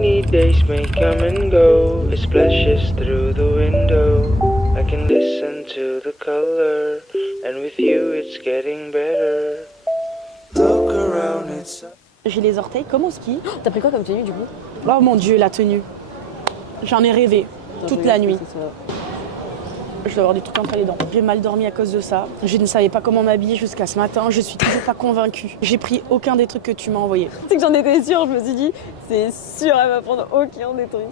Rainy days may come and go. It splashes through the window. I can listen to the color, and with you it's getting better. Look around, it's. J'ai les orteils comme au ski. T'as pris quoi comme tenue du coup? Oh mon dieu, la tenue. J'en ai rêvé toute la nuit. Je dois avoir des trucs entre les dents. J'ai mal dormi à cause de ça. Je ne savais pas comment m'habiller jusqu'à ce matin. Je suis toujours pas convaincue. J'ai pris aucun des trucs que tu m'as envoyés. C'est que j'en étais sûre, je me suis dit, c'est sûr, elle va prendre aucun des trucs.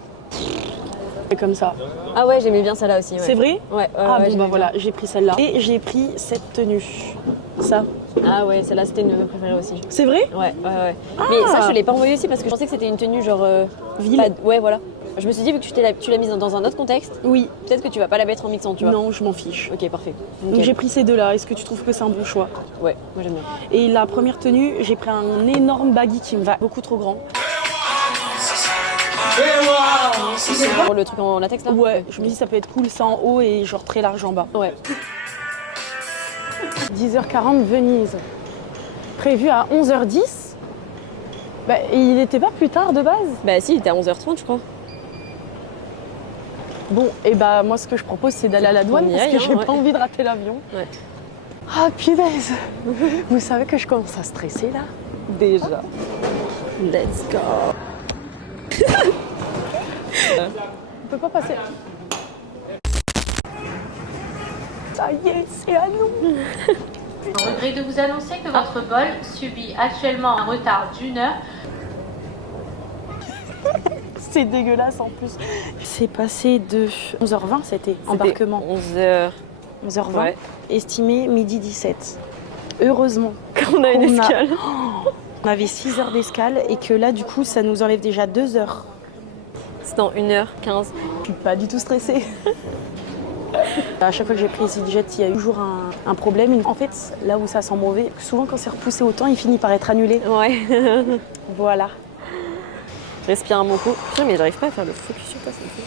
C'est comme ça. Ah ouais, j'aimais bien celle-là aussi. Ouais. C'est vrai? Ouais. Ah bon, bah bien. voilà, j'ai pris celle-là. Et j'ai pris cette tenue. Ça. Ah ouais, celle-là c'était une de mes préférées aussi. C'est vrai? Ouais. Mais ça, je l'ai pas envoyé aussi parce que je pensais que c'était une tenue genre. Ville. Ouais, voilà. Je me suis dit, vu que tu l'as mise dans un autre contexte, Oui. peut-être que tu vas pas la mettre en mixant, tu vois. Non, je m'en fiche. Ok, parfait. Donc Nickel. j'ai pris ces deux-là. Est-ce que tu trouves que c'est un bon choix? Ouais, moi j'aime bien. Et la première tenue, j'ai pris un énorme baggy qui me va beaucoup trop grand. Pour le truc en latex là? Ouais, je me dis ça peut être cool ça en haut et genre très large en bas. Ouais. 10h40 Venise. Prévu à 11h10. Bah, il n'était pas plus tard de base. Bah si, il était à 11h30 je crois. Bon, et bah moi ce que je propose c'est d'aller à la douane On y parce aille, que hein, j'ai ouais. pas envie de rater l'avion. Ouais. Ah punaise. Vous savez que je commence à stresser là? Déjà. Let's go. On peut pas passer. Ça y est, c'est à nous. Au regret de vous annoncer que votre vol subit actuellement un retard d'1 heure. C'est dégueulasse en plus. C'est passé de 11h20, c'était embarquement. 11h. 11h20, Ouais. estimé midi 17. Heureusement On a une qu'on escale. On avait 6 heures d'escale et que là du coup ça nous enlève déjà 2 heures. C'est dans 1h15. Je suis pas du tout stressée. À chaque fois que j'ai pris EasyJet, il y a eu toujours un problème. En fait, là où ça sent mauvais, souvent quand c'est repoussé autant, il finit par être annulé. Ouais. Voilà. Respire un bon coup. Putain, mais j'arrive pas à faire le focus sur toi, ça me fait.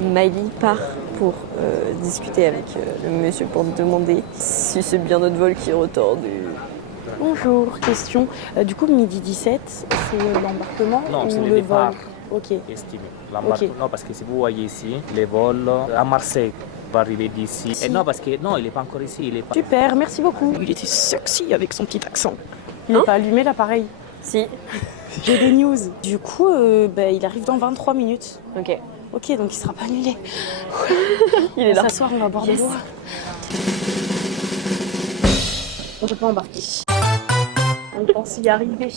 Miley part pour discuter avec le monsieur pour demander si c'est bien notre vol qui est retardé. Bonjour, question. Du coup, midi 17, c'est l'embarquement Non, ou c'est le le départ. vol? Ok. Estimé. L'embarquement, Ok. non, parce que si vous voyez ici, les vols à Marseille va arriver d'ici. Si. Et non, parce que non, il n'est pas encore ici. Il est pas... Super, merci beaucoup. Il était sexy avec son petit accent. Il n'est Hein pas allumé l'appareil. Si. J'ai des news. Du coup, il arrive dans 23 minutes. Ok. Ok, donc il sera pas annulé. Il est On va là. s'asseoir, on va boire Yes. de l'eau. On peut pas embarquer. On pense y arriver.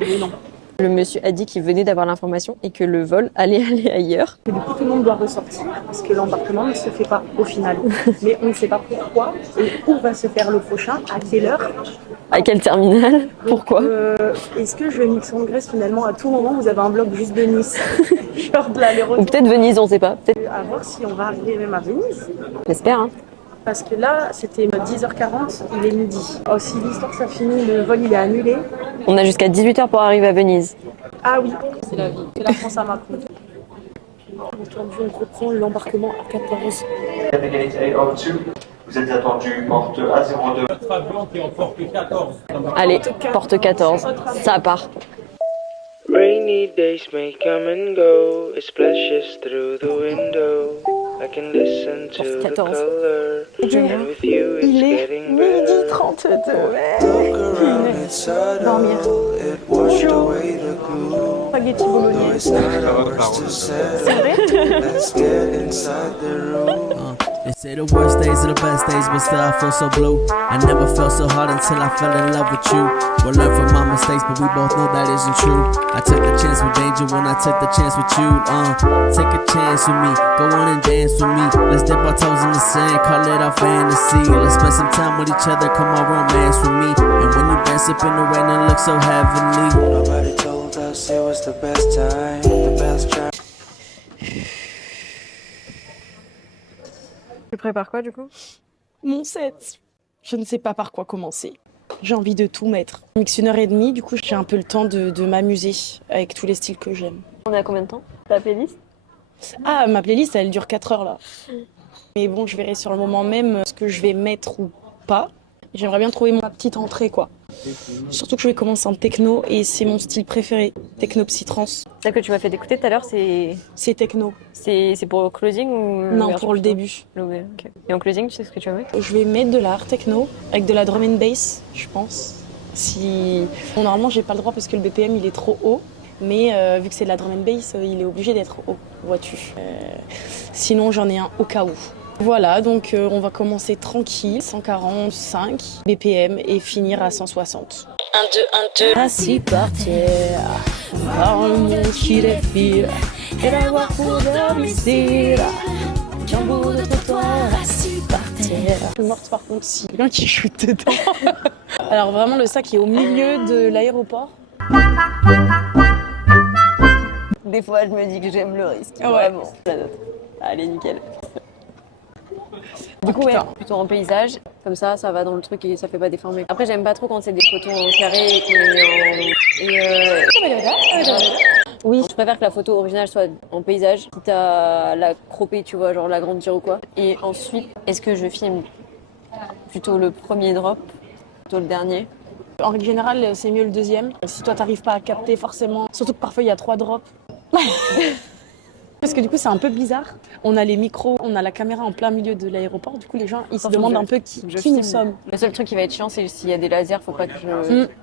Mais non. Le monsieur a dit qu'il venait d'avoir l'information et que le vol allait aller ailleurs. Et du coup, tout le monde doit ressortir parce que l'embarquement ne se fait pas au final. Mais on ne sait pas pourquoi et où va se faire le prochain, à quelle heure. À quel terminal? Pourquoi? Est-ce que je vais mixer en Grèce finalement à tout moment vous avez un bloc juste de Nice? Genre de l'aller-retour. Ou peut-être Venise, on sait pas. Peut-être. À voir si on va arriver même à Venise. J'espère. Hein. Parce que là, c'était 10h40, il est midi. Oh, si l'histoire ça finit, le vol il est annulé. On a jusqu'à 18h pour arriver à Venise. Ah oui, c'est la vie. C'est la France à Macron. Aujourd'hui, on reprend l'embarquement à 14. Navigate 802. Vous êtes attendu porte A02. Notre avion qui est en porte 14. Allez, porte 14. Ça part. Rainy days may come and go. It splashes through the window. I can listen to the 14. color, and with you it's Il est getting midi better. 32. Look around, it's Dormir. subtle. It washed away the glue. Spaghetti bolognaise. It's not ours to settle. Let's get inside the room. They say the worst days are the best days, but still I feel so blue. I never felt so hard until I fell in love with you. We'll learn from my mistakes, but we both know that isn't true. I took a chance with danger when I took the chance with you. Take a chance with me, go on and dance with me. Let's dip our toes in the sand, call it our fantasy. Let's spend some time with each other, come on romance with me. And when you dance up in the rain, it looks so heavenly. Nobody told us it was the best time, the best time. Tu prépares quoi du coup? Mon set. Je ne sais pas par quoi commencer. J'ai envie de tout mettre. Mixe 1h30, du coup j'ai un peu le temps de m'amuser avec tous les styles que j'aime. On est à combien de temps? Ta playlist? Ah, ma playlist elle dure 4 heures là. Mais bon, je verrai sur le moment même ce que je vais mettre ou pas. J'aimerais bien trouver ma petite entrée, quoi. Surtout que je vais commencer en techno et c'est mon style préféré, techno psytrance. Celle que tu m'as fait écouter tout à l'heure, C'est techno. c'est pour le closing ou Non, pour le début. Ok. Et en closing, tu sais ce que tu vas mettre? Je vais mettre de la hard techno avec de la drum and bass, je pense. Bon, normalement, j'ai pas le droit parce que le BPM il est trop haut, mais vu que c'est de la drum and bass, il est obligé d'être haut, vois-tu. Sinon, j'en ai un au cas où. Voilà, donc on va commencer tranquille, 145 BPM et finir à 160. 1, 2, 1, 2. Assis par terre, par un monde qui défile, et d'avoir pour domicile, jambeau de trottoir, assis par terre. Je suis morte par contre si quelqu'un qui chute dedans. Alors vraiment le sac est au milieu de l'aéroport. Des fois, je me dis que j'aime le risque. Ouais. Vraiment. La note. Allez, nickel. Du coup, ouais, plutôt en paysage. Comme ça va dans le truc et ça fait pas déformer. Après, j'aime pas trop quand c'est des photos en carré et qu'on les met en... Oui, je préfère que la photo originale soit en paysage, quitte à la cropper, tu vois, genre l'agrandir ou quoi. Et ensuite, est-ce que je filme plutôt le premier drop, plutôt le dernier? En règle générale, c'est mieux le deuxième. Si toi, t'arrives pas à capter forcément, surtout que parfois il y a 3 drops. Parce que du coup, c'est un peu bizarre. On a les micros, on a la caméra en plein milieu de l'aéroport. Du coup, les gens, ils se demandent un peu qui nous sommes. Le seul truc qui va être chiant, c'est s'il y a des lasers, faut pas que je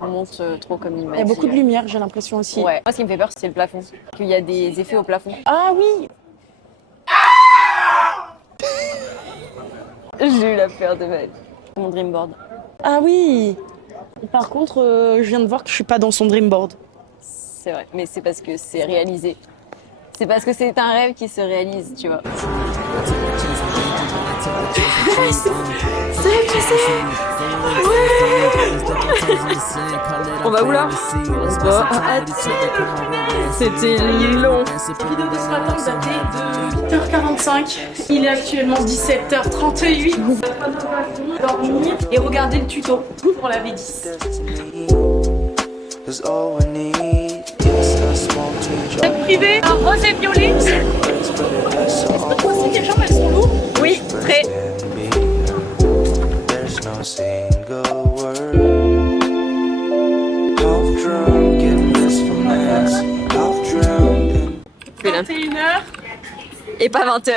monte trop comme il m'a Il y a dit. beaucoup de lumière, j'ai l'impression aussi. Ouais. Moi, ce qui me fait peur, c'est le plafond. Qu'il y a des effets au plafond. Ah oui. J'ai eu la peur de mettre mon dreamboard. Ah oui. Par contre, je viens de voir que je suis pas dans son dreamboard. C'est vrai, mais c'est parce que c'est réalisé. C'est parce que c'est un rêve qui se réalise, tu vois. On va où là? C'était long. La vidéo de ce matin datait de 8h45. Il est actuellement 17h38. On va pas dormir et regarder le tuto pour la V10. Privé, un rose et violet. Aussi, les jambes, elles sont lourdes. Oui, très. C'est 21h. Et pas 20h.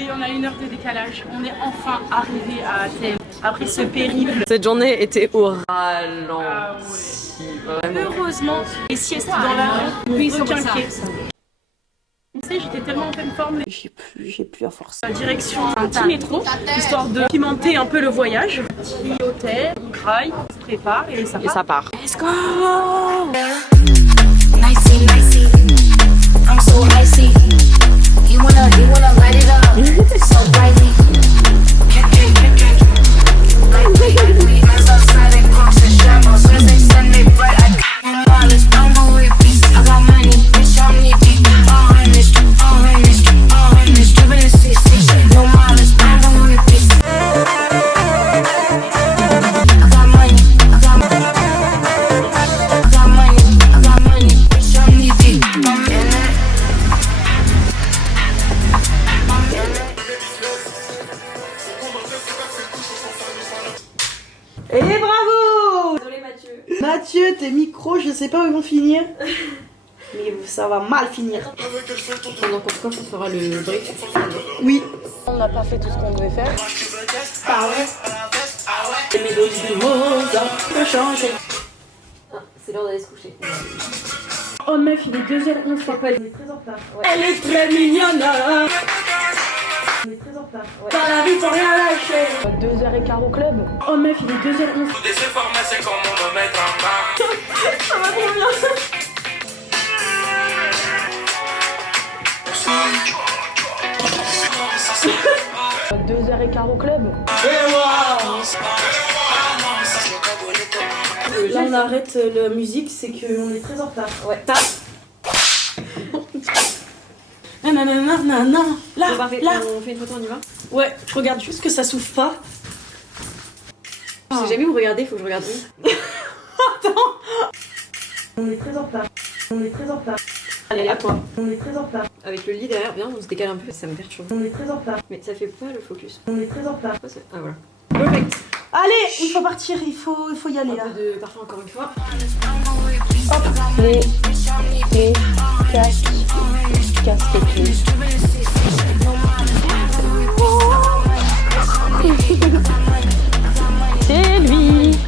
Et on a 1 heure de décalage. On est enfin arrivé à Athènes. Après ce périple. Cette journée était au ralenti. Ah ouais. Heureusement, les siestes dans la rue, aucun pied. Tu sais, j'étais tellement en pleine forme. J'ai plus à force. Direction un petit métro, histoire de pimenter un peu le voyage. Petit hôtel, on graille, on se prépare et ça part. Et ça part. Let's go! Nicey, nicey, I'm so icy. You wanna light it up, so brightly. Like we eyes outside and crooks and shadows. As they send it bright, I can't wireless. I'm gon' repeat. I got money, bitch, I'm knee deep. All in this, drippin' in CC. No mileage, I'm gon' repeat. I got money, I got money. I got money, bitch, I'm knee deep. I'm in it. Et bravo! Désolé Mathieu. Mathieu, tes micros, je sais pas où ils vont finir. Mais ça va mal finir. Pendant qu'on se on fera le brief. Oui. On n'a pas fait tout ce qu'on devait faire. Ah ouais. Les mélodies de Mozart peuvent changer. Ah, c'est l'heure d'aller se coucher. Oh meuf, il est 2h11, faut pas. Elle est très en retard. Ouais. Elle est très mignonne. Elle est très en retard. Ouais. Dans la vie, faut rien lâcher. 2h15 au club. Oh meuf, il est 2h11. Ça va trop bien. 2h15 au club. Là on arrête la musique, c'est qu'on est très en retard. Ouais. Nanana, là, Bon, parfait. là. On fait une photo, on y va? Ouais, je regarde juste que ça souffle pas. Si jamais vous regardez, il faut que je regarde. Attends. On est très en retard. On est très en retard. Allez, à toi. On est très en retard. Avec le lit derrière, bien, on se décale un peu, ça me perturbe. On est très en retard. Mais ça fait pas le focus. On est très en retard. Ah voilà. Perfect. Allez, il faut partir, il faut y aller là. Un peu de parfum encore une fois. Hop, les casques et clés. C'est lui.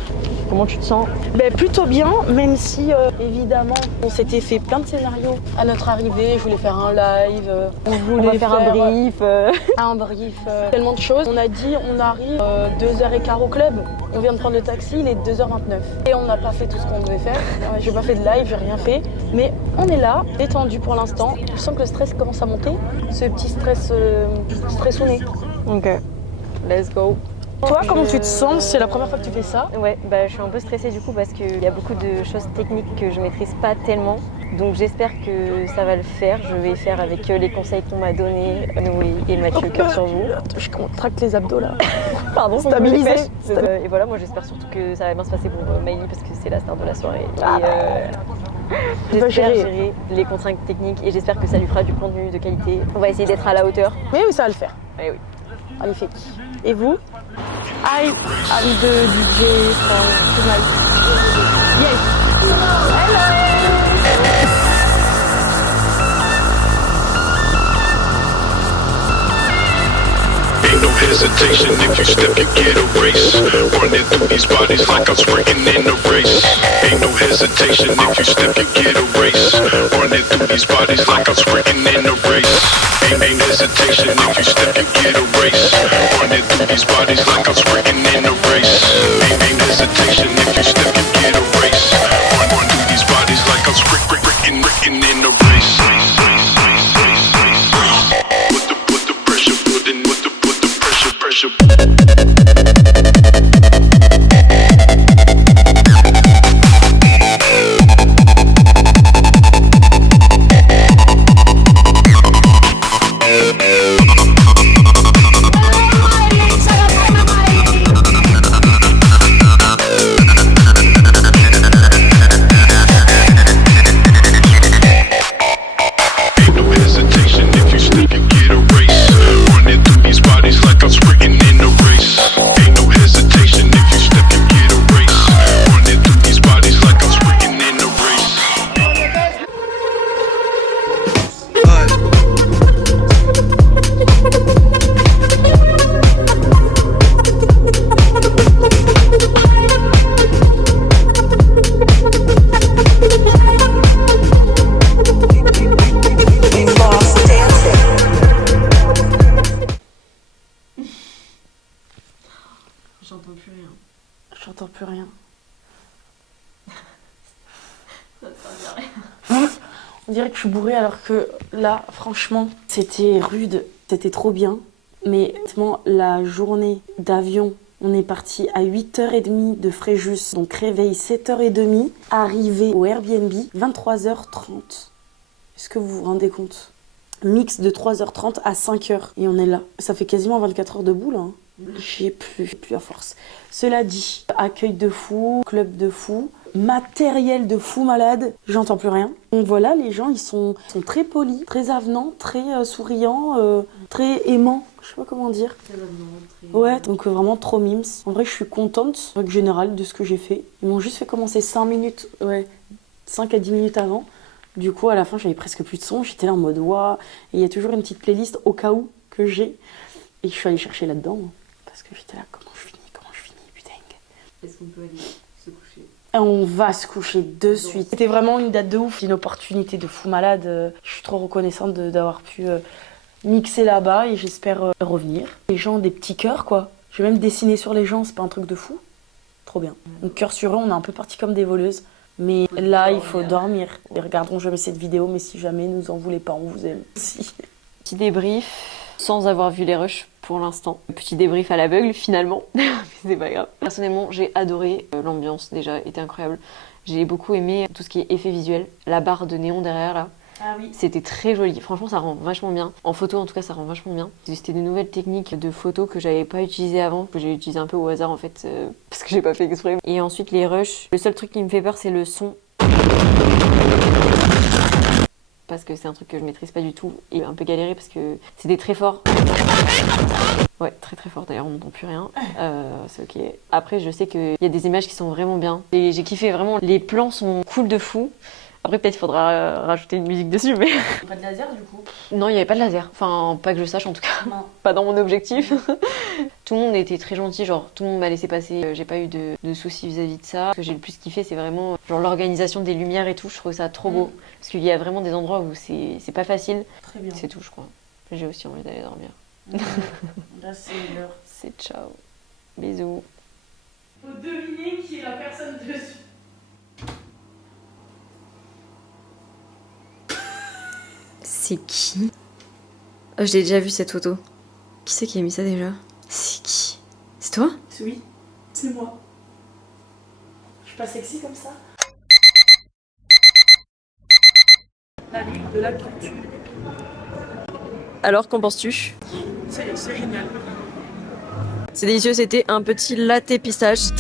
Comment tu te sens? Ben plutôt bien, même si évidemment on s'était fait plein de scénarios à notre arrivée. Je voulais faire un live, on voulait faire un brief. Tellement de choses. On a dit on arrive 2h15 au club. On vient de prendre le taxi, il est 2h29. Et on n'a pas fait tout ce qu'on devait faire. J'ai pas fait de live, j'ai rien fait. Mais on est là, détendu pour l'instant. Je sens que le stress commence à monter. Ce petit stress stressonné. Ok, let's go. Toi, comment tu te sens? C'est la première fois que tu fais ça? Ouais, bah, je suis un peu stressée du coup parce qu'il y a beaucoup de choses techniques que je maîtrise pas tellement. Donc j'espère que ça va le faire. Je vais faire avec les conseils qu'on m'a donnés, Noé et Mathieu, cœur sur vous. Je contracte les abdos là. Pardon, Stabilisé. Et voilà, moi j'espère surtout que ça va bien se passer pour Maïli parce que c'est la star de la soirée. J'espère gérer les contraintes techniques et j'espère que ça lui fera du contenu de qualité. On va essayer d'être à la hauteur. Mais oui, ça va le faire. Eh oui. Magnifique. Et vous? I'm the DJ for tonight. Yes. Hello. Ain't no hesitation if you step, you get a race. Running through these bodies like I'm sprinting in a race. Ain't no hesitation if you step, you get a race. Running through these bodies like I'm sprinting in a race. Ain't hesitation if you step, you get a race. Running through these bodies like I'm sprinting in a race. Ain't hesitation if you step, you get a race. Run through these bodies like I'm sprinting in a race. Put the pressure, put the pressure. J'entends plus rien. On dirait que je suis bourrée alors que là, franchement, c'était rude, c'était trop bien. Mais honnêtement, la journée d'avion, on est parti à 8h30 de Fréjus, donc réveil 7h30, arrivé au Airbnb 23h30. Est-ce que vous vous rendez compte? Mix de 3h30 à 5h et on est là. Ça fait quasiment 24 heures debout là. J'ai plus à force. Cela dit, accueil de fou, club de fou, matériel de fou malade, j'entends plus rien. Donc voilà, les gens ils sont très polis, très avenants, très souriants, très aimants, je sais pas comment dire. Ouais, donc vraiment trop mimes. En vrai, je suis contente, en règle générale, de ce que j'ai fait. Ils m'ont juste fait commencer 5 minutes, 5 à 10 minutes avant. Du coup, à la fin, j'avais presque plus de son. J'étais là en mode waouh. Et il y a toujours une petite playlist au cas où que j'ai. Et je suis allée chercher là-dedans. Parce que j'étais là, comment je finis, putain. Est-ce qu'on peut aller se coucher? Et on va se coucher de suite. C'était vraiment une date de ouf, une opportunité de fou malade. Je suis trop reconnaissante d'avoir pu mixer là-bas et j'espère revenir. Les gens ont des petits cœurs, quoi. Je vais même dessiner sur les gens, c'est pas un truc de fou. Trop bien. Donc cœur sur eux, on est un peu parti comme des voleuses. Mais là, il faut dormir. Ils regarderont jamais cette vidéo, mais si jamais, nous en voulez pas, on vous aime. Si. Petit débrief, sans avoir vu les rushs pour l'instant. Petit débrief à l'aveugle, finalement. Mais c'est pas grave. Personnellement, j'ai adoré. L'ambiance, déjà, était incroyable. J'ai beaucoup aimé tout ce qui est effet visuel. La barre de néon derrière, là. Ah oui. C'était très joli. Franchement, ça rend vachement bien. En photo, en tout cas, ça rend vachement bien. C'était des nouvelles techniques de photo que j'avais pas utilisées avant, que j'ai utilisé un peu au hasard, en fait, parce que j'ai pas fait exprès. Et ensuite, les rushs. Le seul truc qui me fait peur, c'est le son. parce que c'est un truc que je maîtrise pas du tout et un peu galéré parce que c'était très fort. Ouais, très très fort d'ailleurs, on n'entend plus rien. C'est ok. Après, je sais qu'il y a des images qui sont vraiment bien. Et j'ai kiffé vraiment, les plans sont cool de fou. Après, peut-être il faudra rajouter une musique dessus, mais. Pas de laser du coup? Non, il n'y avait pas de laser. Enfin, pas que je sache en tout cas. Non. Pas dans mon objectif. Tout le monde était très gentil, genre tout le monde m'a laissé passer. J'ai pas eu de soucis vis-à-vis de ça. Ce que j'ai le plus kiffé, c'est vraiment genre l'organisation des lumières et tout. Je trouve ça trop beau. Parce qu'il y a vraiment des endroits où c'est pas facile. Très bien. C'est tout, je crois. J'ai aussi envie d'aller dormir. Là, c'est l'heure. C'est ciao. Bisous. Faut deviner qui est la personne dessus. C'est qui? Oh, je l'ai déjà vu cette photo. Qui c'est qui a mis ça déjà? C'est qui? C'est toi? Oui, c'est moi. Je suis pas sexy comme ça? La ligue de la culture. Alors, qu'en penses-tu? C'est génial. C'est délicieux, c'était un petit latte pistache.